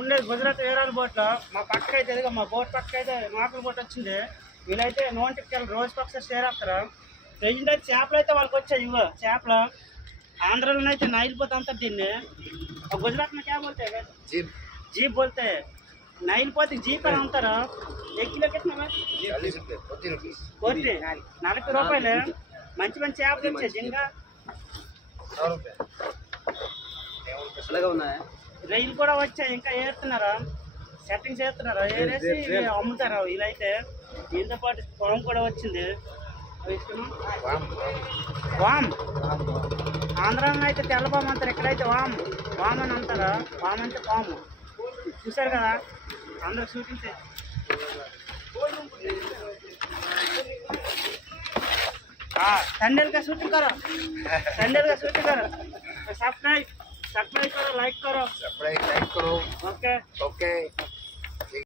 ఉండేది గుజరాత్ ఏరాల బోట్లో మా పక్క అయితే ఇదిగో మా బోట్ పక్క అయితే మాకుల బోట్ వచ్చింది. వీళ్ళైతే నోటికి రోజు పక్క షేర్ అవుతారు. ప్రజెంట్ అయితే చేపలు అయితే వాళ్ళకి వచ్చాయి. ఇవ్వ చేపలు ఆంధ్రాలో అయితే నైల్ పోతే అంటారు దీన్ని. गुजरात में क्या बोलते हैं? जीप। जीप बोलते हैं। नाइल पोते जीप అని అంటారు. 1 కిలో कितना है? 40 रुपए 40 रुपीस। 40 రూపాయలు. మంచి మంచి చేపలు వచ్చాయి. జింగా 100 रुपए అలాగా ఉన్నాయి. రైలు కూడా వచ్చాయి. ఇంకా ఏరుతున్నారా, సెట్టింగ్స్ చేస్తున్నారా, ఏరేసి అమ్ముతారు. వీళ్ళైతే దీంతో పాటు పొలం కూడా వచ్చింది. వామ్ ఆంధ్రాలో అయితే తెల్లపాము అంటారు. ఎక్కడైతే వామ్ వామ్ అని అంటారా. వామ్ అంటే పాము. చూసారు కదా అందరు షూటింగ్. संडेल का शूटिंग करो, संडेल का शूटिंग करो, सब्सक्राइब करो, लाइक करो, ओके ओके ओके।